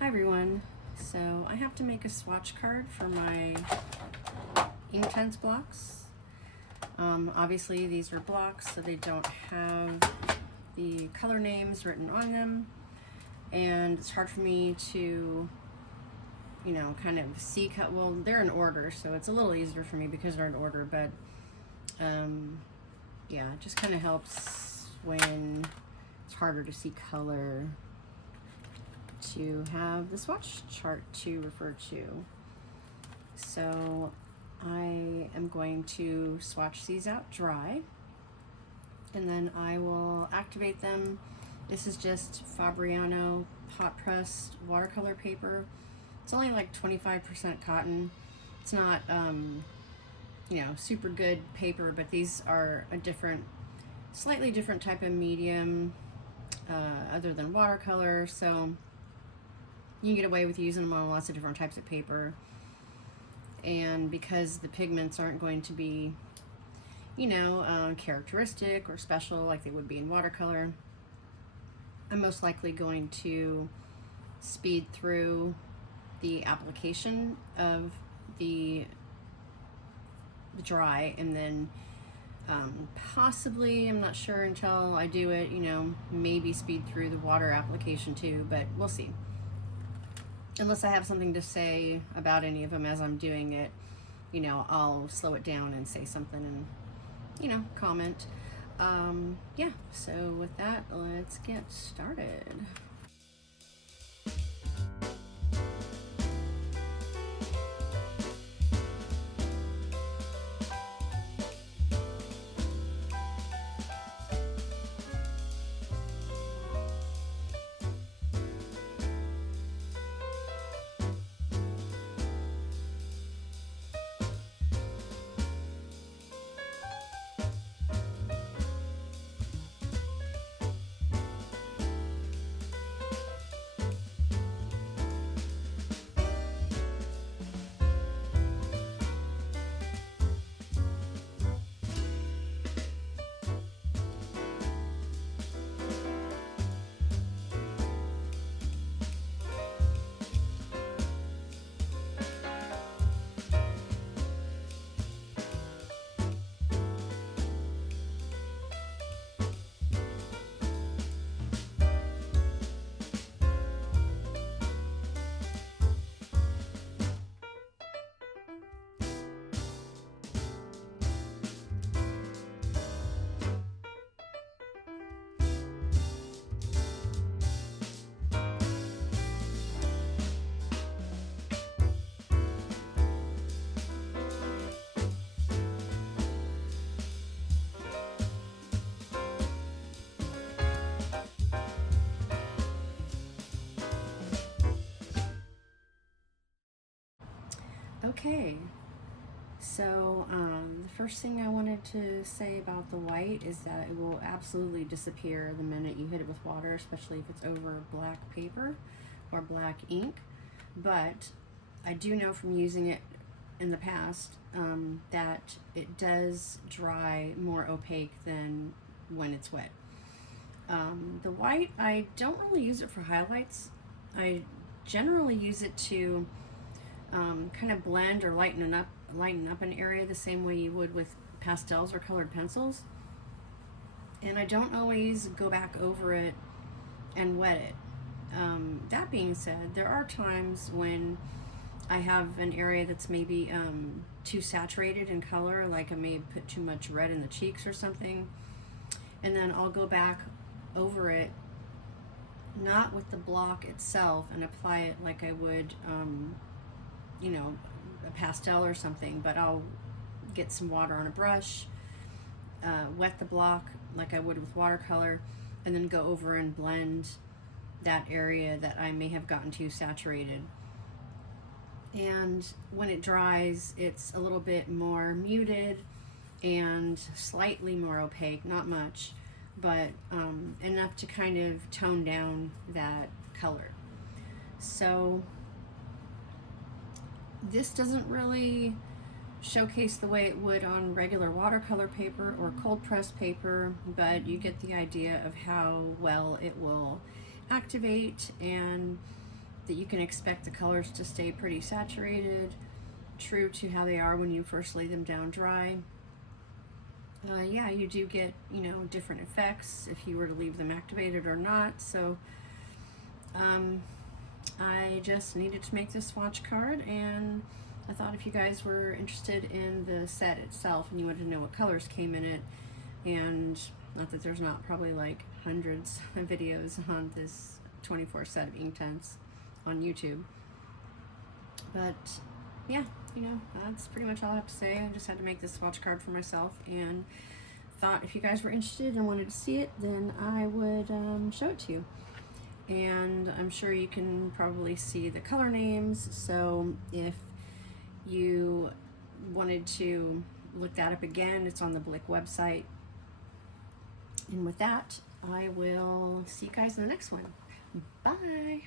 Hi everyone. So I have to make a swatch card for my Inktense blocks. Obviously these are blocks, so they don't have the color names written on them, and it's hard for me to, kind of see well, they're in order, so it's a little easier for me because they're in order, but yeah, it just kind of helps when it's harder to see color to have the swatch chart to refer to. So I am going to swatch these out dry, and then I will activate them. This is just Fabriano hot pressed watercolor paper. It's only like 25% cotton. It's not super good paper, but these are a slightly different type of medium other than watercolor, so you can get away with using them on lots of different types of paper. And because the pigments aren't going to be, characteristic or special like they would be in watercolor, I'm most likely going to speed through the application of the dry, and then possibly, I'm not sure until I do it, maybe speed through the water application too, but we'll see. Unless I have something to say about any of them as I'm doing it, I'll slow it down and say something and, comment. Yeah, so with that, let's get started. Okay, so the first thing I wanted to say about the white is that it will absolutely disappear the minute you hit it with water, especially if it's over black paper or black ink. But I do know from using it in the past that it does dry more opaque than when it's wet. The white, I don't really use it for highlights. I generally use it to kind of blend or lighten up an area the same way you would with pastels or colored pencils. And I don't always go back over it and wet it. That being said, there are times when I have an area that's maybe too saturated in color, like I may have put too much red in the cheeks or something, and then I'll go back over it, not with the block itself, and apply it like I would a pastel or something, but I'll get some water on a brush, wet the block like I would with watercolor, and then go over and blend that area that I may have gotten too saturated. And when it dries, it's a little bit more muted and slightly more opaque, not much, but enough to kind of tone down that color. So this doesn't really showcase the way it would on regular watercolor paper or cold press paper, but you get the idea of how well it will activate, and that you can expect the colors to stay pretty saturated, true to how they are when you first lay them down dry. Yeah, you do get, you know, different effects if you were to leave them activated or not. So I just needed to make this swatch card, and I thought if you guys were interested in the set itself and you wanted to know what colors came in it, and not that there's not probably like hundreds of videos on this 24 set of Inktense on YouTube, but yeah, you know, that's pretty much all I have to say. I just had to make this swatch card for myself, and thought if you guys were interested and wanted to see it, then I would show it to you. And I'm sure you can probably see the color names, so if you wanted to look that up again, it's on the Blick website. And with that, I will see you guys in the next one. Bye!